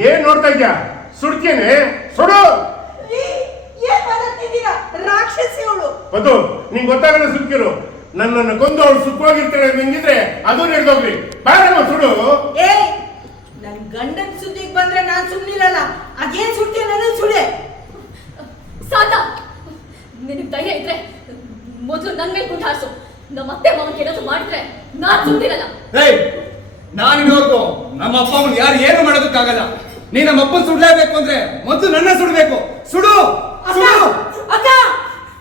ಏನ್ ನೋಡ್ತಾ ಇದ್ಯಾ? ಸುಡ್ತೇನೆ ಸುಡು! ಬದು ನಿಂಗೆ ಗೊತ್ತಾಗಲ್ಲ ಸುಕ್ಕಿರು ನನ್ನನ್ನು ಕೊಂದು ಅವಳು ಸುಖವಾಗಿರ್ತಾರೆ ನಿಂಗಿದ್ರೆ ಅದು ನಡೆದೋಗ್ಲಿ. ಬಾರಮ್ಮ ಸುಡು! ಏ ನನ್ ಗಂಡನ ಸುದ್ದಿಗೆ ಬಂದ್ರೆ ನಾನ್ ಸುಮ್ಮನಿರಲ್ಲ ಅದೇನ್ ಸುಡ್ತೀಯ ನನ್ನ ಸುಡೆ? ಸಾಧ ನಿನಗೆ ಧೈರ್ಯ ಇದ್ರೆ ಮೊದಲು ನನ್ನ ಮೇಲೆ ಗುಂಡು ಹಾರಿಸು ನಮ್ಮ ಅತ್ತೆ ಮಾವನ್ ಏನಾದ್ರು ಮಾಡಿದ್ರೆ ನಾನ್ ಏಯ್! ನಾನು ಇರೋರ್ಗು ನಮ್ಮ ಅಪ್ಪ ಅಮ್ಮನ್ ಯಾರು ಏನು ಮಾಡೋದಕ್ಕಾಗಲ್ಲ. ನೀ ನಮ್ಮ ಅಪ್ಪನ ಸುಡ್ಲೇಬೇಕು ಅಂದ್ರೆ ಮೊದಲು ನನ್ನ ಸುಡಬೇಕು. ಸುಡು! ಸುಡು! ಅಕ್ಕ!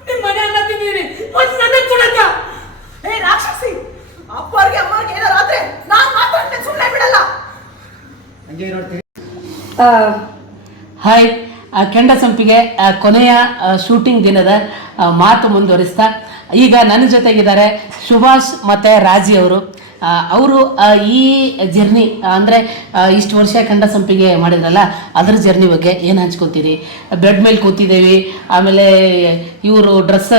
ನಿಮ್ಮ ಮನೆ ಅನ್ನ ತಿಂದಿದ್ದೀನಿ ಮೊದಲು ನನ್ನ ಸುಡಕ್ಕ. ಏ ರಾಕ್ಷಸಿ! ಅಪ್ಪರಿಗೆ ಅಮ್ಮವ್ರಿಗೆ ಏನಾರ ಆದ್ರೆ ನಾನು ಮಾತ್ರ ಸುಮ್ಮನೆ ಬಿಡಲ್ಲ. ಹಂಗೆ ನೋಡ್ತೀನಿ ಹಾಯ್. ಆ, ಕೆಂಡ ಸಂಪಿಗೆ ಆ, ಕೊನೆಯ ಶೂಟಿಂಗ್ ದಿನದ ಮಾತು ಮುಂದುವರಿಸ್ತಾ. ಈಗ ನನ್ನ ಜೊತೆಗಿದ್ದಾರೆ ಸುಭಾಷ್ ಮತ್ತು ರಾಜಿ ಅವರು. ಅವರು ಈ ಜರ್ನಿ ಅಂದರೆ ಇಷ್ಟು ವರ್ಷ ಕಂಡ ಸಂಪಿಗೆ ಮಾಡಿದ್ರಲ್ಲ ಅದ್ರ ಜರ್ನಿ ಬಗ್ಗೆ ಏನು ಹಂಚ್ಕೋತೀರಿ? ಬೆಡ್ ಮೇಲೆ ಕೂತಿದ್ದೇವೆ ಆಮೇಲೆ ಇವರು ಡ್ರೆಸ್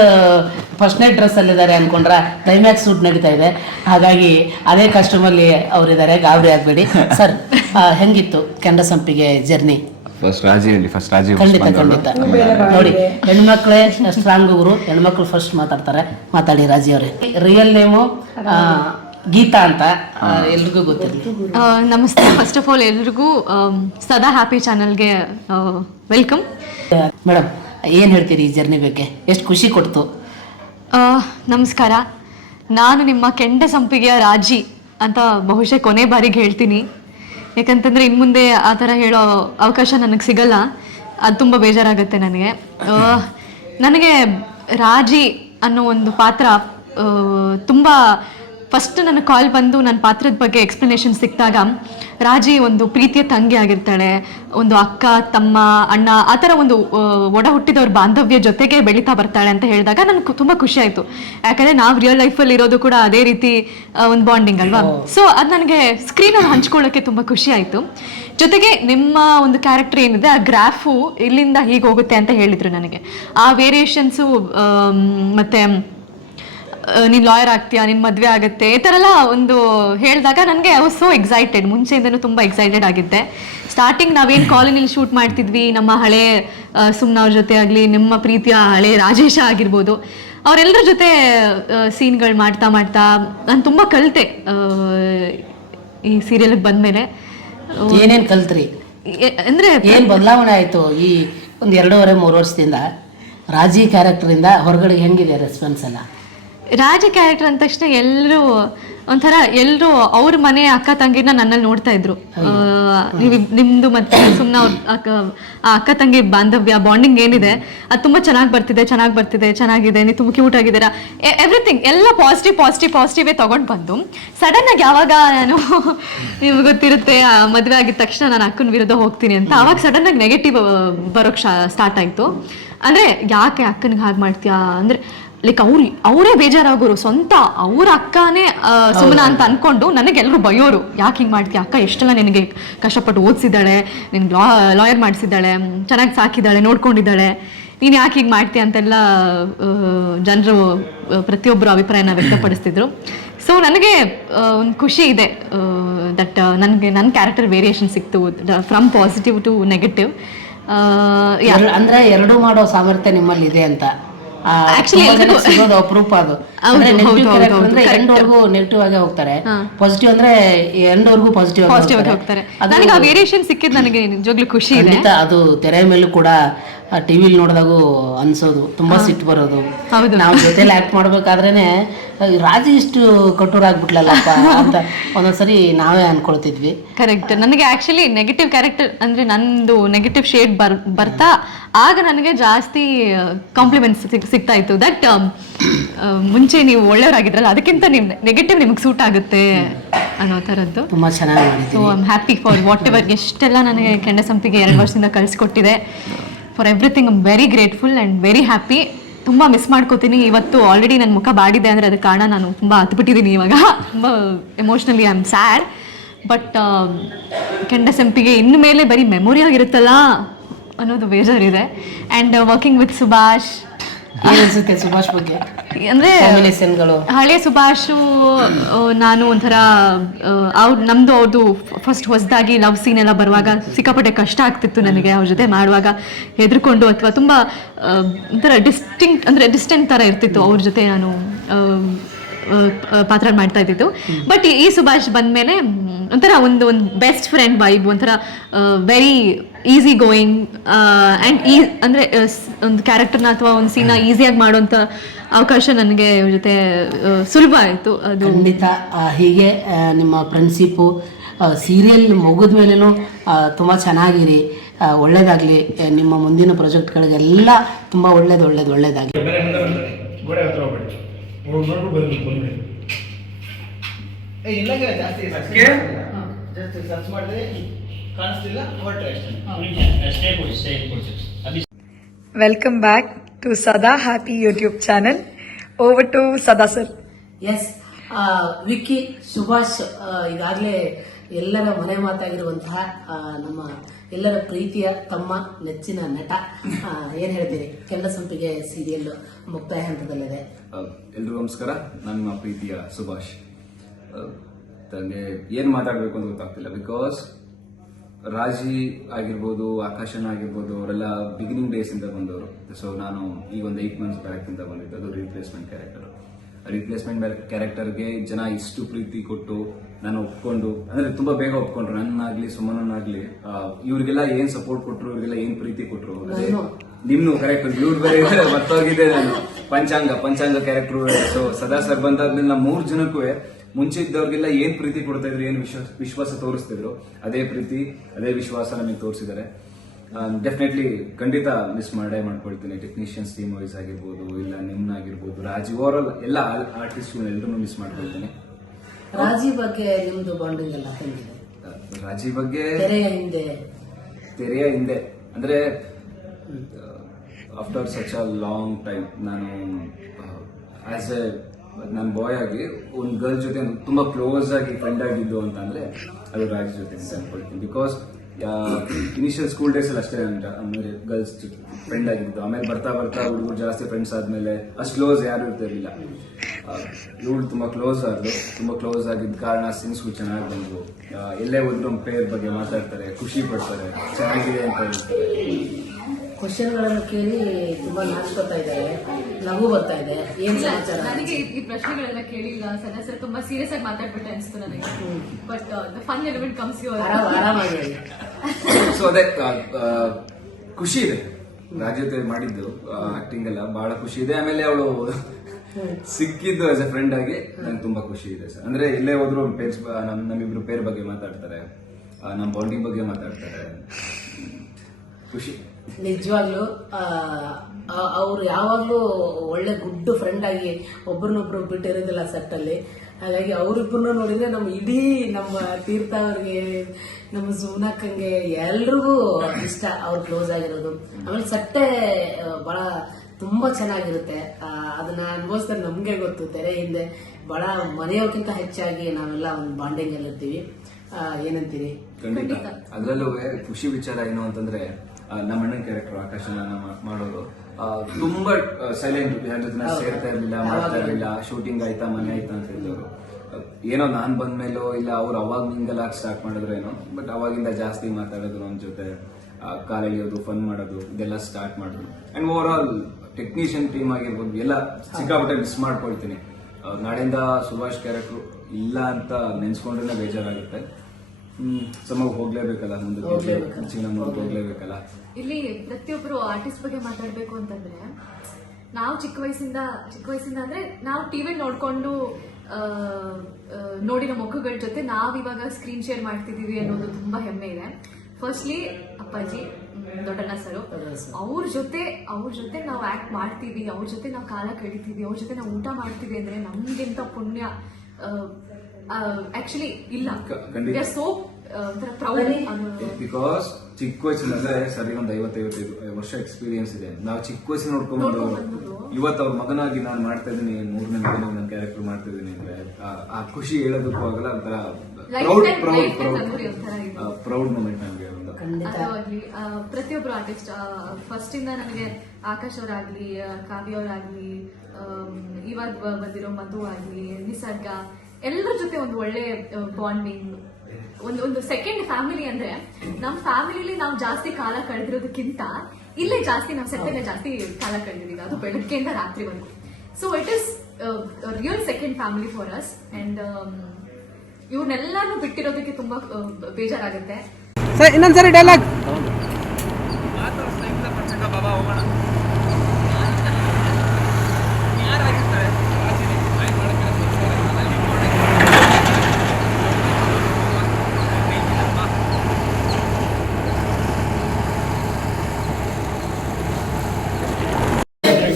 ಫಸ್ಟ್ ನೈಟ್ ಡ್ರೆಸ್ಸಲ್ಲಿದ್ದಾರೆ ಅಂದ್ಕೊಂಡ್ರೆ ಕ್ಲೈಮ್ಯಾಕ್ಸ್ ಸೂಟ್ ನಡೀತಾ ಇದೆ. ಹಾಗಾಗಿ ಅದೇ ಕಸ್ಟಮಲ್ಲಿ ಅವರಿದ್ದಾರೆ ಗಾಬರಿ ಆಗಬೇಡಿ. ಸರ್ ಹೆಂಗಿತ್ತು ಕೆಂಡ ಸಂಪಿಗೆ ಜರ್ನಿ? ಫಸ್ಟ್ ರಾಜೀವಲ್ಲಿ ಹೇಳಿ ಫಸ್ಟ್ ರಾಜೀವ್ ಖಂಡಿತ ಖಂಡಿತ. ನೋಡಿ ಹೆಣ್ಮಕ್ಳೇ ಸ್ಟ್ರಾಂಗ್ ಗುರು ಹೆಣ್ಮಕ್ಳು ಫಸ್ಟ್ ಮಾತಾಡ್ತಾರೆ. ಮಾತಾಡಿ ರಾಜೀವ್ ಅವರೇ ರಿಯಲ್ ನೇಮು ಗೀತಾ ಅಂತ ಎಲ್ರಿಗೂ ಗೊತ್ತಿರಲಿ. ನಮಸ್ತೆ. ಫಸ್ಟ್ ಆಫ್ ಆಲ್ ಎಲ್ರಿಗೂ ಸದಾ ಹ್ಯಾಪಿ ಚಾನಲ್ಗೆ ವೆಲ್ಕಮ್ ಮೇಡಮ್ ಏನು ಹೇಳ್ತೀರಿ ಈ ಜರ್ನಿ ಬಗ್ಗೆ? ಎಷ್ಟು ಖುಷಿ ಕೊಡ್ತು? ನಮಸ್ಕಾರ. ನಾನು ನಿಮ್ಮ ಕೆಂಡ ಸಂಪಿಗೆಯ ರಾಜಿ ಅಂತ ಬಹುಶಃ ಕೊನೆ ಬಾರಿಗೆ ಹೇಳ್ತೀನಿ. ಯಾಕಂತಂದ್ರೆ ಇನ್ನು ಮುಂದೆ ಆ ಥರ ಹೇಳೋ ಅವಕಾಶ ನನಗೆ ಸಿಗಲ್ಲ. ಅದು ತುಂಬ ಬೇಜಾರಾಗುತ್ತೆ ನನಗೆ. ನನಗೆ ರಾಜಿ ಅನ್ನೋ ಒಂದು ಪಾತ್ರ ತುಂಬ ಫಸ್ಟ್ ನನ್ನ ಕಾಲ್ ಬಂದು ನನ್ನ ಪಾತ್ರದ ಬಗ್ಗೆ ಎಕ್ಸ್ಪ್ಲನೇಷನ್ ಸಿಕ್ಕಿದಾಗ ರಾಜಿ ಒಂದು ಪ್ರೀತಿಯ ತಂಗಿ ಆಗಿರ್ತಾಳೆ. ಒಂದು ಅಕ್ಕ ತಮ್ಮ ಅಣ್ಣ ಆ ಥರ ಒಂದು ಒಡ ಹುಟ್ಟಿದವ್ರ ಬಾಂಧವ್ಯ ಜೊತೆಗೆ ಬೆಳೀತಾ ಬರ್ತಾಳೆ ಅಂತ ಹೇಳಿದಾಗ ನನಗೆ ತುಂಬ ಖುಷಿ ಆಯಿತು. ಯಾಕಂದರೆ ನಾವು ರಿಯಲ್ ಲೈಫಲ್ಲಿ ಇರೋದು ಕೂಡ ಅದೇ ರೀತಿ ಒಂದು ಬಾಂಡಿಂಗ್ ಅಲ್ವಾ? ಸೊ ಅದು ನನಗೆ ಸ್ಕ್ರೀನಲ್ಲಿ ಹಂಚ್ಕೊಳ್ಳೋಕ್ಕೆ ತುಂಬ ಖುಷಿ ಆಯಿತು. ಜೊತೆಗೆ ನಿಮ್ಮ ಒಂದು ಕ್ಯಾರೆಕ್ಟರ್ ಏನಿದೆ ಆ ಗ್ರಾಫು ಇಲ್ಲಿಂದ ಹೀಗೆ ಹೋಗುತ್ತೆ ಅಂತ ಹೇಳಿದರು ನನಗೆ. ಆ ವೇರಿಯೇಷನ್ಸು ಮತ್ತು ನೀನು ಲಾಯರ್ ಆಗ್ತೀಯಾ? ನಿನ್ನ ಮದುವೆ ಆಗುತ್ತೆ? ಈ ಥರ ಎಲ್ಲ ಒಂದು ಹೇಳಿದಾಗ ನನಗೆ ಐ ವಾಸ್ ಸೋ ಎಕ್ಸೈಟೆಡ್ ಮುಂಚೆಯಿಂದನೂ ತುಂಬ ಎಕ್ಸೈಟೆಡ್ ಆಗಿದ್ದೆ. ಸ್ಟಾರ್ಟಿಂಗ್ ನಾವೇನು ಕಾಲೋನಿಲಿ ಶೂಟ್ ಮಾಡ್ತಿದ್ವಿ ನಮ್ಮ ಹಳೆ ಸುಮ್ನವ್ರ ಜೊತೆ ಆಗಲಿ ನಿಮ್ಮ ಪ್ರೀತಿಯ ಹಳೆ ರಾಜೇಶ ಆಗಿರ್ಬೋದು. ಅವರೆಲ್ಲರ ಜೊತೆ ಸೀನ್ಗಳು ಮಾಡ್ತಾ ಮಾಡ್ತಾ ನಾನು ತುಂಬ ಕಲಿತೆ ಈ ಸೀರಿಯಲ್ಗೆ ಬಂದಮೇಲೆ. ಏನೇನು ಕಲ್ತ್ರಿ? ಅಂದರೆ ಏನು ಬದಲಾವಣೆ ಆಯಿತು ಈ ಒಂದು ಎರಡೂವರೆ ಮೂರು ವರ್ಷದಿಂದ? ರಾಜಿ ಕ್ಯಾರೆಕ್ಟರಿಂದ ಹೊರಗಡೆ ಹೆಂಗಿದೆ ರೆಸ್ಪಾನ್ಸ್ ಎಲ್ಲ? ರಾಜ ಕ್ಯಾರೆಕ್ಟರ್ ಅಂದ ತಕ್ಷಣ ಎಲ್ಲರೂ ಒಂಥರ ಎಲ್ಲರೂ ಅವ್ರ ಮನೆ ಅಕ್ಕ ತಂಗಿನ ನನ್ನಲ್ಲಿ ನೋಡ್ತಾ ಇದ್ರು. ನೀವು ನಿಮ್ದು ಮತ್ತೆ ಸುಮ್ಮನೆ ಅವ್ರ ಅಕ್ಕ ಆ ಅಕ್ಕ ತಂಗಿ ಬಾಂಧವ್ಯ ಬಾಂಡಿಂಗ್ ಏನಿದೆ ಅದು ತುಂಬಾ ಚೆನ್ನಾಗಿ ಬರ್ತಿದೆ ಚೆನ್ನಾಗಿ ಬರ್ತಿದೆ ಚೆನ್ನಾಗಿದೆ ನೀವು ತುಂಬ ಕ್ಯೂಟ್ ಆಗಿದ್ದೀರಾ. ಎವ್ರಿಥಿಂಗ್ ಎಲ್ಲ ಪಾಸಿಟಿವ್ ಪಾಸಿಟಿವ್ ಪಾಸಿಟಿವೇ ತಗೊಂಡು ಬಂದು ಸಡನ್ ಆಗಿ ಯಾವಾಗ ನಾನು ನಿಮ್ಗೆ ಗೊತ್ತಿರುತ್ತೆ ಮದುವೆ ಆಗಿದ ತಕ್ಷಣ ನಾನು ಅಕ್ಕನ ವಿರುದ್ಧ ಹೋಗ್ತೀನಿ ಅಂತ ಅವಾಗ ಸಡನ್ ಆಗಿ ನೆಗೆಟಿವ್ ಬರೋಕ್ ಸ್ಟಾರ್ಟ್ ಆಯ್ತು. ಅಂದ್ರೆ ಯಾಕೆ ಅಕ್ಕನಿಗೆ ಹಾಗೆ ಮಾಡ್ತೀಯಾ? ಅಂದ್ರೆ ಲೈಕ್ ಅವ್ರು ಅವರೇ ಬೇಜಾರಾಗೋರು. ಸ್ವಂತ ಅವ್ರ ಅಕ್ಕನೇ ಸುಮ್ಮನ ಅಂತ ಅನ್ಕೊಂಡು ನನಗೆಲ್ಲರೂ ಬಯೋರು. ಯಾಕೆ ಹಿಂಗೆ ಮಾಡ್ತೀಯ? ಅಕ್ಕ, ಎಷ್ಟೆಲ್ಲ ನಿನಗೆ ಕಷ್ಟಪಟ್ಟು ಓದಿಸಿದ್ದಾಳೆ ನಿನ್ಗೆ ಲಾ, ಲಾಯರ್ ಮಾಡಿಸಿದ್ದಾಳೆ ಚೆನ್ನಾಗಿ ಸಾಕಿದ್ದಾಳೆ, ನೋಡ್ಕೊಂಡಿದ್ದಾಳೆ. ನೀನು ಯಾಕೆ ಹಿಂಗೆ ಮಾಡ್ತೀಯ ಅಂತೆಲ್ಲ ಜನರು ಪ್ರತಿಯೊಬ್ಬರು ಅಭಿಪ್ರಾಯನ ವ್ಯಕ್ತಪಡಿಸ್ತಿದ್ರು. ಸೊ ನನಗೆ ಒಂದು ಖುಷಿ ಇದೆ ದಟ್ ನನಗೆ ನನ್ನ ಕ್ಯಾರೆಕ್ಟರ್ ವೇರಿಯೇಷನ್ ಸಿಕ್ತು ಫ್ರಮ್ ಪಾಸಿಟಿವ್ ಟು ನೆಗೆಟಿವ್ ಅಂದ್ರೆ ಎರಡು ಮಾಡೋ ಸಾಮರ್ಥ್ಯ ನಿಮ್ಮಲ್ಲಿ ಇದೆ ಅಂತ. ಸಿಗೋದು ಅಪರೂಪ ಅದು. ಎಂಡ್ವರೆಗೂ ನೆಗೆಟಿವ್ ಆಗೇ ಹೋಗ್ತಾರೆ. ಪಾಸಿಟಿವ್ ಅಂದ್ರೆ ಎಂಡ್ವರೆಗೂ ಪಾಸಿಟಿವ್ ಪಾಸಿಟಿವ್ ಆಗಿ ಹೋಗ್ತಾರೆ. ನನಗೆ ಆ ವೇರಿಯೇಷನ್ ಸಿಕ್ಕಿದ್ ನನಗೆ ನಿಜವಾಗ್ಲೂ ಖುಷಿ ಇದೆ. ಅದು ತೆರೆ ಮೇಲೂ ಕೂಡ ಟಿವಿಲಿ ನೋಡಿದಾಗೂ ಅನ್ಸೋದು ತುಂಬಾ ಸಿಟ್ಟು ಬರೋದು. ನಾವು ಜೊತೆಲಿ ಆಕ್ಟ್ ಮಾಡ್ಬೇಕಾದ್ರೇನೆ ರಾಜ ಇಷ್ಟು ಕಠೋರ ಆಗ್ಬಿಟ್ಲಲ್ಲಪ್ಪ ಅಂತ ಒಂದೊಂದ್ಸರಿ ನಾವೇ ಅನ್ಕೊಳ್ತಿದ್ವಿ. ಕರೆಕ್ಟ್ ನನಗೆ ಆಕ್ಚುಲಿ ನೆಗೆಟಿವ್ ಕ್ಯಾರೆಕ್ಟರ್ ಅಂದ್ರೆ ನಂದು ನೆಗೆಟಿವ್ ಶೇಡ್ ಬರ್ ಬರ್ತಾ ಆಗ ನನಗೆ ಜಾಸ್ತಿ ಕಾಂಪ್ಲಿಮೆಂಟ್ಸ್ ಸಿಗ್ತಾ ಇತ್ತು ದಟ್ ಮುಂಚೆ ನೀವು ಒಳ್ಳೆಯವರಾಗಿದ್ರಲ್ಲ ಅದಕ್ಕಿಂತ ನಿಮ್ ನೆಗೆಟಿವ್ ನಿಮ್ಗೆ ಸೂಟ್ ಆಗುತ್ತೆ ಅನ್ನೋ ಥರದ್ದು. ತುಂಬಾ ಚೆನ್ನಾಗಿ so I am happy for whatever ಎಷ್ಟೆಲ್ಲ ನನಗೆ ಕೆಂಡ ಸಂಪಿಗೆ ಎರಡು ವರ್ಷದಿಂದ ಕಳಿಸ್ಕೊಟ್ಟಿದೆ. For everything I'm very grateful and very happy ತುಂಬ ಮಿಸ್ ಮಾಡ್ಕೋತೀನಿ. ಇವತ್ತು ಆಲ್ರೆಡಿ ನನ್ನ ಮುಖ ಬಾಡಿದೆ ಅಂದರೆ ಅದಕ್ಕೆ ಕಾರಣ ನಾನು ತುಂಬ ಹತ್ಬಿಟ್ಟಿದ್ದೀನಿ ಇವಾಗ. ತುಂಬ emotionally I am sad but Kenda Sampige ಇನ್ನು ಮೇಲೆ ಬರೀ ಮೆಮೊರಿ ಆಗಿರುತ್ತಲ್ಲ ಅನ್ನೋದು ಬೇಜಾರಿದೆ. ಆ್ಯಂಡ್ ವರ್ಕಿಂಗ್ ವಿತ್ ಸುಭಾಷ್ ಅನ್ಸುತ್ತೆ ಸುಭಾಷ್ ಬಗ್ಗೆ. ಅಂದ್ರೆ ಕಾಂಬಿನೇಷನ್ಗಳು ಹಳೆ ಸುಭಾಷು ನಾನು ಒಂಥರ ಅವ್ರ ನಮ್ದು ಅವ್ರದ್ದು ಫಸ್ಟ್ ಹೊಸದಾಗಿ ಲವ್ ಸೀನ್ ಎಲ್ಲ ಬರುವಾಗ ಸಿಕ್ಕಾಪಟ್ಟೆ ಕಷ್ಟ ಆಗ್ತಿತ್ತು ನನಗೆ ಅವ್ರ ಜೊತೆ ಮಾಡುವಾಗ. ಹೆದರ್ಕೊಂಡು ಅಥವಾ ತುಂಬಾ ಒಂಥರ ಡಿಸ್ಟಿಂಕ್ಟ್ ಅಂದ್ರೆ ಡಿಸ್ಟೆಂಟ್ ತರ ಇರ್ತಿತ್ತು ಅವ್ರ ಜೊತೆ ನಾನು ಪಾತ್ರ ಮಾಡ್ತಾ ಇದ್ದಿದ್ದು. ಬಟ್ ಈ ಸುಭಾಷ್ ಬಂದ್ಮೇಲೆ ಒಂಥರ ಒಂದು ಒಂದು ಬೆಸ್ಟ್ ಫ್ರೆಂಡ್ ವೈಬ್ ಒಂಥರ ವೆರಿ ಈಸಿ ಗೋಯಿಂಗ್ ಆ್ಯಂಡ್ ಈ ಅಂದರೆ ಒಂದು ಕ್ಯಾರೆಕ್ಟರ್ನ ಅಥವಾ ಒಂದು ಸೀನ ಈಸಿಯಾಗಿ ಮಾಡೋಂಥ ಅವಕಾಶ ನನಗೆ ಜೊತೆ ಸುಲಭ ಆಯಿತು. ಅದು ಖಂಡಿತ. ಹೀಗೆ ನಿಮ್ಮ ಫ್ರೆಂಡ್ಶಿಪ್ಪು ಸೀರಿಯಲ್ ಮುಗಿದ ಮೇಲೂ ತುಂಬ ಚೆನ್ನಾಗಿರಿ ಒಳ್ಳೇದಾಗಲಿ. ನಿಮ್ಮ ಮುಂದಿನ ಪ್ರಾಜೆಕ್ಟ್ಗಳಿಗೆಲ್ಲ ತುಂಬ ಒಳ್ಳೇದು ಒಳ್ಳೇದು ಒಳ್ಳೇದಾಗಲಿ. ಬೇರೆ ಮುಂದೆ ಬರ್ತಾರೆ ಗೋಡೆ ಹತ್ರ ಹೋಗ್ಬೇಡಿ ಅವ್ರು ನೋಡ್ಬಿಟ್ಟು ಬಂದ್ಬಿಟ್ಟು ಬಂದ್ಬಿಡಿ ಅದಕ್ಕೆ ಸರ್ಚ್ ಮಾಡಿದ್ರೆ ಕಾಣಿಸ್ತಿಲ್ಲ ಹೊರಟ್ರೆ ಅಷ್ಟೇ. Welcome back to Sada happy YouTube channel over to Sada sir S Vicky Subhash ಈಗಾಗಲೇ ಎಲ್ಲರ ಮನೆ ಮಾತಾಗಿರುವಂತಹ ನಮ್ಮ ಎಲ್ಲರ ಪ್ರೀತಿಯ ತಮ್ಮ ನೆಚ್ಚಿನ ನಟ ಏನ್ ಹೇಳ್ತೀರಿ? ಕೆಂಡ ಸಂಪಿಗೆ ಸೀರಿಯಲ್ ಮುಕ್ತಾಯ ಹಂತದಲ್ಲಿದೆ. ಎಲ್ರಿಗೂ ನಮಸ್ಕಾರ. ನನ್ನ ಪ್ರೀತಿಯ ಸುಭಾಷ್. ತಂದೆ ಏನು ಮಾತಾಡಬೇಕು ಅಂತ ಗೊತ್ತಾಗ್ತಿಲ್ಲ. ಬಿಕಾಸ್ ರಾಜಿ ಆಗಿರ್ಬೋದು ಆಕಾಶನ ಆಗಿರ್ಬೋದು, ಅವರೆಲ್ಲ ಬಿಗಿನಿಂಗ್ ಡೇಸ್ ಇಂದ ಬಂದವರು. ಸೊ ನಾನು ಈ ಒಂದು ಏಟ್ ಮಂತ್ಸ್ ಬ್ಯಾಕ್ ಇಂದ ಬಂದಿದ್ದು ಅದು ರಿಪ್ಲೇಸ್ಮೆಂಟ್ ಕ್ಯಾರೆಕ್ಟರ್ ರೀಪ್ಲೇಸ್ಮೆಂಟ್ ಕ್ಯಾರೆಕ್ಟರ್ಗೆ ಜನ ಇಷ್ಟು ಪ್ರೀತಿ ಕೊಟ್ಟು ನಾನು ಒಪ್ಕೊಂಡು ಅಂದ್ರೆ ತುಂಬಾ ಬೇಗ ಒಪ್ಕೊಂಡ್ರು ನನ್ನಾಗ್ಲಿ ಸುಮನನ್ನಾಗ್ಲಿ ಆ, ಇವ್ರಿಗೆಲ್ಲ ಏನ್ ಸಪೋರ್ಟ್ ಕೊಟ್ರು ಇವ್ರಿಗೆಲ್ಲ ಏನ್ ಪ್ರೀತಿ ಕೊಟ್ರು? ನಿಮ್ನು ಕರೆಕ್ಟ್ ಇವ್ರು ಬೇರೆ ಮತ್ತೋಗಿದೆ ನಾನು. ಪಂಚಾಂಗ ಪಂಚಾಂಗ ಕ್ಯಾರೆಕ್ಟರ್ ಸೊ ಸದಾ ಸರ್ ಬಂದಾದ್ಮೇಲೆ ನಮ್ಮ ಮೂರ್ ಜನಕ್ಕೂ ಮುಂಚೆ ಇದ್ದವ್ರಿಗೆಲ್ಲ ಏನ್ ಪ್ರೀತಿ ಕೊಡ್ತಾ ಇದ್ರು ಏನ್ ವಿಶ್ವಾಸ ವಿಶ್ವಾಸ ತೋರಿಸ್ತಿದ್ರು ಅದೇ ಪ್ರೀತಿ ಅದೇ ವಿಶ್ವಾಸ ನಮಗೆ ತೋರಿಸಿದ್ದಾರೆ. ಡೆಫಿನೆಟ್ಲಿ ಖಂಡಿತ ಮಿಸ್ ಮಾಡೇ ಮಾಡ್ಕೊಳ್ತೀನಿ. ಟೆಕ್ನಿಷಿಯನ್ಸ್ ಟೀಮ್ ವೈಸ್ ಆಗಿರ್ಬೋದು ಇಲ್ಲ ನಿಮ್ನ ಆಗಿರ್ಬೋದು ರಾಜಿ ಓವರ್ ಆಲ್ ಎಲ್ಲ ಆರ್ಟಿಸ್ಟ್ ಎಲ್ಲರೂ ಮಿಸ್ ಮಾಡ್ಕೊಳ್ತೀನಿ. ರಾಜಿ ಬಗ್ಗೆ ನಿಮ್ದು ಬಾಂಡಿಂಗ್ ಎಲ್ಲ ಹೆಂಗಿದೆ? ರಾಜೀವ್ ರಾಜಿ ಬಗ್ಗೆ ತೆರೆಯ ಹಿಂದೆ. ತೆರೆಯ ಹಿಂದೆ. ಅಂದ್ರೆ after such a long time ನಾನು ಆಸ್ ಎ ನನ್ನ ಬಾಯ್ ಆಗಿ ಒಂದು ಗರ್ಲ್ ಜೊತೆ ತುಂಬಾ ಕ್ಲೋಸ್ ಆಗಿ ಫ್ರೆಂಡ್ ಆಗಿದ್ದು ಅಂತ ಅಂದ್ರೆ ಅದು ರಾಜ್ ಜೊತೆ ಅನ್ಕೊಳ್ತೀನಿ ಬಿಕಾಸ್ ಇನಿಷಿಯಲ್ ಸ್ಕೂಲ್ ಡೇಸ್ ಅಲ್ಲಿ ಅಷ್ಟೇ ಅಂತ ಅಂದ್ರೆ ಗರ್ಲ್ಸ್ ಫ್ರೆಂಡ್ ಆಗಿತ್ತು ಆಮೇಲೆ ಬರ್ತಾ ಬರ್ತಾ ಹುಡುಗರು ಜಾಸ್ತಿ ಫ್ರೆಂಡ್ಸ್ ಆದ್ಮೇಲೆ ಅಷ್ಟು ಕ್ಲೋಸ್ ಯಾರು ಇರ್ತಿರ್ಲಿಲ್ಲ. ಇವಳು ತುಂಬ ಕ್ಲೋಸ್ ಆದ್ರು ತುಂಬ ಕ್ಲೋಸ್ ಆಗಿದ್ದ ಕಾರಣ ಸಿನ್ಸ್ಗಳು ಚೆನ್ನಾಗಿ ಬಂದು ಎಲ್ಲೇ ಎಲ್ಲೇ ಹೋದ್ರು ಪೇರ್ ಬಗ್ಗೆ ಮಾತಾಡ್ತಾರೆ ಖುಷಿ ಪಡ್ತಾರೆ ಚೆನ್ನಾಗಿದೆ ಅಂತ ಹೇಳ್ತಾರೆ. ಕ್ವಶನ್ಗಳನ್ನು ಕೇಳಿ ತುಂಬಾ ನಾಚ್ಕೋತಾ ಇದ್ದಾರೆ. ನಗು ಬರ್ತಾ ಇದೆ. ಏನ್ ಸಮಾಚಾರ? ನನಗೆ ಈ- ಪ್ರಶ್ನೆಗಳೆಲ್ಲ ಕೇಳಿಲ್ಲ. ಸದಾ ಸರ್ ತುಂಬಾ ಸೀರಿಯಸ್ ಆಗಿ ಮಾತಾಡ್ಬಿಟ್ಟೆ ಅನಿಸ್ತು ನನಗೆ. But the fun element comes you ಆರಾಮ ಆರಾಮಾಗಿ. ಸೊ ಅದೇ ಖುಷಿ ಇದೆ. ರಾಜ್ಯತೆ ಮಾಡಿದ್ದು ಆಕ್ಟಿಂಗ್ ಎಲ್ಲ ಬಹಳ ಖುಷಿ ಇದೆ. ಆಮೇಲೆ ಅವಳು ಸಿಕ್ಕಿದ್ದು ಆಸ್ ಎ ಫ್ರೆಂಡ್ ಆಗಿ ನಂಗೆ ತುಂಬಾ ಖುಷಿ ಇದೆ ಸರ್. ಅಂದ್ರೆ ಇಲ್ಲೇ ಹೋದ್ರು ಪೇರ್ಸ್ ನಮ್, ನಮ್ಮಿಬ್ರು ಪೇರ್ ಬಗ್ಗೆ ಮಾತಾಡ್ತಾರೆ. ನಮ್ಮ ನಮ್ ಬಾಂಡಿಂಗ್ ಬಗ್ಗೆ ಮಾತಾಡ್ತಾರೆ. ಖುಷಿ. ನಿಜವಾಗ್ಲೂ ಅವ್ರು ಯಾವಾಗ್ಲೂ ಒಳ್ಳೆ ಗುಡ್ ಫ್ರೆಂಡ್ ಆಗಿ ಒಬ್ರನ್ನೊಬ್ರು ಬಿಟ್ಟಿರೋದಿಲ್ಲ ಸೆಟ್ ಅಲ್ಲಿ. ಹಾಗಾಗಿ ಅವರಿಬ್ಬರನ್ನ ನೋಡಿದ್ರೆ ನಮ್ಮ ಇಡೀ ನಮ್ಮ ತೀರ್ಥ ಅವ್ರಿಗೆ ನಮ್ಮ ಜೂನಕ್ಕಂಗೆ ಎಲ್ರಿಗೂ ಇಷ್ಟ ಅವ್ರು ಕ್ಲೋಸ್ ಆಗಿರೋದು. ಆಮೇಲೆ ಸಟ್ಟೆ ಬಹಳ ತುಂಬಾ ಚೆನ್ನಾಗಿರುತ್ತೆ. ಅದನ್ನ ಅನುಭವಿಸ್ತಾರೆ ನಮ್ಗೆ ಗೊತ್ತು. ತೆರೆ ಹಿಂದೆ ಬಹಳ ಮನೆಯೋಕ್ಕಿಂತ ಹೆಚ್ಚಾಗಿ ನಾವೆಲ್ಲ ಒಂದು ಬಾಂಡಿಂಗ್ ಅಲ್ಲಿ ಇರ್ತೀವಿ. ಏನಂತೀರಿ? ಖಂಡಿತ. ಅದ್ರಲ್ಲೂ ಖುಷಿ ವಿಚಾರ ಏನು ಅಂತಂದ್ರೆ ನಮ್ಮ ಅಣ್ಣನ ಕ್ಯಾರೆಕ್ಟರ್ ಆಕಾಶನ ಮಾಡೋದು ತುಂಬಾ ಸೈಲೆಂಟ್ ಜೊತೆ ಸೇರ್ತಾ ಇರ್ಲಿಲ್ಲ ಮಾಡ್ತಾ ಇರ್ಲಿಲ್ಲ. ಶೂಟಿಂಗ್ ಆಯ್ತಾ ಮನೆ ಆಯ್ತಾ ಅಂತ ಹೇಳಿದವರು. ಏನೋ ನಾನ್ ಬಂದ್ಮೇಲೋ ಇಲ್ಲ ಅವ್ರು ಅವಾಗ ಮಿಂಗಲ್ ಆಗಿ ಸ್ಟಾರ್ಟ್ ಮಾಡಿದ್ರು ಏನೋ. ಬಟ್ ಅವಾಗಿಂದ ಜಾಸ್ತಿ ಮಾತಾಡೋದು ನಮ್ಮ ಜೊತೆ. ಕಾಲ್ ಎಳೆಯೋದು ಫನ್ ಮಾಡೋದು ಇದೆಲ್ಲ ಸ್ಟಾರ್ಟ್ ಮಾಡಿದ್ರು. And over all technician team ಆಗಿರ್ಬೋದು ಎಲ್ಲ ಸಿಕ್ಕಾಪಟ್ಟೆ ಮಿಸ್ ಮಾಡ್ಕೊಳ್ತೀನಿ. ನಾಡಿಂದ ಸುಭಾಷ್ ಕ್ಯಾರೆಕ್ಟ್ರು ಇಲ್ಲ ಅಂತ ನೆನ್ಸ್ಕೊಂಡ್ರೆ ಬೇಜಾರಾಗುತ್ತೆ. ಹೋಗ್ಲೇಬೇಕಲ್ಲ ಮುಂದೆ ಜೀವನ ನೋಡ್ ಹೋಗ್ಲೇಬೇಕಲ್ಲ. ಇಲ್ಲಿ ಪ್ರತಿಯೊಬ್ಬರು ಆರ್ಟಿಸ್ಟ್ ಬಗ್ಗೆ ಮಾತಾಡ್ಬೇಕು ಅಂತಂದ್ರೆ ನಾವು ಚಿಕ್ಕ ವಯಸ್ಸಿಂದ ಚಿಕ್ಕ ವಯಸ್ಸಿಂದ ಅಂದ್ರೆ ನಾವು ಟಿವಿ ನೋಡ್ಕೊಂಡು ನೋಡಿರೋ ಮುಖಗಳ ಜೊತೆ ನಾವ್ ಇವಾಗ ಸ್ಕ್ರೀನ್ ಶೇರ್ ಮಾಡ್ತಿದೀವಿ ಅನ್ನೋದು ತುಂಬಾ ಹೆಮ್ಮೆ ಇದೆ. ಫಸ್ಟ್ಲಿ ಅಪ್ಪಾಜಿ ದೊಡ್ಡಣ್ಣ ಸರು ಅವ್ರ ಜೊತೆ ಅವ್ರ ಜೊತೆ ನಾವು ಆಕ್ಟ್ ಮಾಡ್ತೀವಿ ಅವ್ರ ಜೊತೆ ನಾವು ಕಾಲ ಕಳಿತೀವಿ ಅವ್ರ ಜೊತೆ ನಾವು ಊಟ ಮಾಡ್ತೀವಿ ಅಂದ್ರೆ ನಮ್ಗಿಂತ ಪುಣ್ಯ. ಆಕ್ಚುಲಿ ಇಲ್ಲ. ಸೋ ಬಿಕಾಸ್ ಚಿಕ್ಕ ವಯಸ್ಸಿನ ಅಂದ್ರೆ ಸರಿ ಒಂದು ಐವತ್ತೈವತ್ತೈದು ವರ್ಷ ಎಕ್ಸ್ಪೀರಿಯನ್ಸ್ ಇದೆ. ನಾವು ಚಿಕ್ಕ ವಯಸ್ಸಿನ ನೋಡ್ಕೊಂಡು ಇವತ್ತು ಅವ್ರ ಮಗನಾಗಿ ನಾನು ಮಾಡ್ತಾ ಇದ್ದೀನಿ ಮೂರನೇ ಮಗನ ನನ್ನ ಕ್ಯಾರೆಕ್ಟರ್ ಮಾಡ್ತಾ ಇದ್ದೀನಿ ಅಂದ್ರೆ ಆ- ಖುಷಿ ಹೇಳೋದಕ್ಕೂ ಆಗಲ್ಲ ಒಂಥರ proud proud proud. Proud moment ನಮಗೆ ಒಂದು. ಅದಾಗ್ಲಿ ಪ್ರತಿಯೊಬ್ರು ಆರ್ಟಿಸ್ಟ್ ಫಸ್ಟ್ ಇಂದ ನನಗೆ ಆಕಾಶ್ ಅವರಾಗ್ಲಿ ಕಾವ್ಯ ಅವರಾಗ್ಲಿ ಇವಾಗ ಬಂದಿರೋ ಮಧು ಆಗ್ಲಿ ನಿಸರ್ಗ ಎಲ್ಲರ ಜೊತೆ ಒಂದು ಒಳ್ಳೆ ಬಾಂಡಿಂಗ್ ಒಂದು ಒಂದು ಸೆಕೆಂಡ್ ಫ್ಯಾಮಿಲಿ ಅಂದ್ರೆ ನಮ್ಮ ಫ್ಯಾಮಿಲಿಲಿ ನಾವು ಜಾಸ್ತಿ ಕಾಲ ಕಳೆದಿರೋದಕ್ಕಿಂತ ಇಲ್ಲೇ ಜಾಸ್ತಿ ನಾವು ಸೆಕೆಂಡ್ ಜಾಸ್ತಿ ಕಾಲ ಕಳೆದಿದ್ದೀವಿ. ಅದು ಬೆಳಗ್ಗೆಯಿಂದ ರಾತ್ರಿವರೆಗೂ so it is real second family for us and ಇವ್ರನ್ನೆಲ್ಲಾನು ಬಿಟ್ಟಿರೋದಕ್ಕೆ ತುಂಬಾ ಆ, ಬೇಜಾರಾಗುತ್ತೆ. ಇನ್ನೊಂದ್ಸರಿ ಡೈಲಾಗ್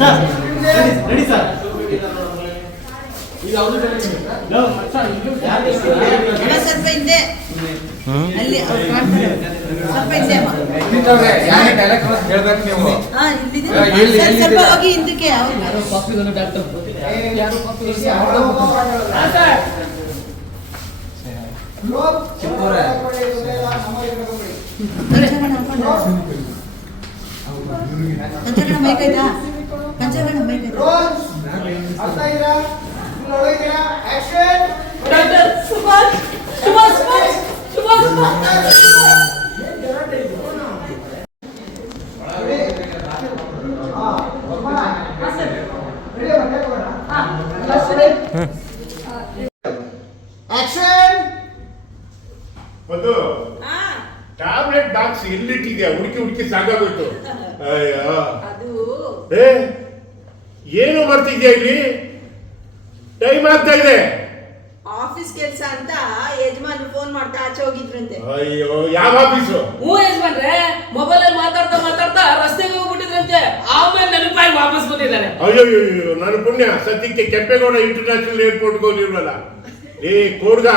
ಸರ್ ರೆಡಿ ಸರ್ ಸ್ವಲ್ಪ ಹಿಂದೆ ಅಲ್ಲಿ ಅವ್ರು ಕಾಣ್ತಾರೆ ಸ್ವಲ್ಪ ಹಿಂದೆ ಅಮ್ಮ. ಹೇಳ್ಬೇಕು ನೀವು ಹಾ, ಎಲ್ಲಿ- ಸರ್? ಸ್ವಲ್ಪ ಹೋಗಿ ಹಿಂದಕ್ಕೆ ಅವ್ರು. ಪಂಚಗಣ ಹಾಕೊಂಡು. ಪಂಚಗಣ ಮೈಕ್ ಆಯ್ತಾ? ಪಂಚಗಣ ಮೈಕ್ ಆಯ್ತಾ? ಸುಭಾಷ್ ಸುಭಾಷ್ ಸುಭಾಷ್ ಸುಭಾಷ್ ಒಂದು ಟ್ಯಾಬ್ಲೆಟ್ ಬಾಕ್ಸ್ ಎಲ್ಲಿಟ್ಟಿದ್ಯಾ ಹುಡುಕಿ ಹುಡುಕಿ ಸಾಕಾಗೋಯ್ತು ಅಯ್ಯೋ ಅದು ಏ ಏನು ಮಾಡ್ತಿದ್ಯಾ ಇಲ್ಲಿ? ಟೈಮ್ ಆಗ್ತಾ ಇದೆ. ಆಫೀಸ್ ಕೆಲಸ ಅಂತ ಯಜಮಾನ್ ಫೋನ್ ಮಾಡ್ತಾ ಆಚೆ ಹೋಗಿದ್ರಂತೆ. ಅಯ್ಯೋ ಯಾವ ಆಫೀಸು ಹ್ಞೂ ಯಜಮಾನ್ರೆ ಮೊಬೈಲ್ ಅಲ್ಲಿ ಮಾತಾಡ್ತಾ ಮಾತಾಡ್ತಾ ರಸ್ತೆಗೆ ಹೋಗ್ಬಿಟ್ಟಿದ್ರಂತೆ. ಆಮೇಲೆ ನೆನಪಾಗಿ ವಾಪಸ್ ಬಂದಿದ್ದಾರೆ ಅಯ್ಯೋ ನನ್ನ ಪುಣ್ಯ. ಸದ್ಯಕ್ಕೆ ಕೆಂಪೇಗೌಡ ಇಂಟರ್ನ್ಯಾಷನಲ್ ಏರ್ಪೋರ್ಟ್ಗೆ ಹೋಗಿಲ್ವಲ್ಲ ಏ ಕೋಡ್ಗ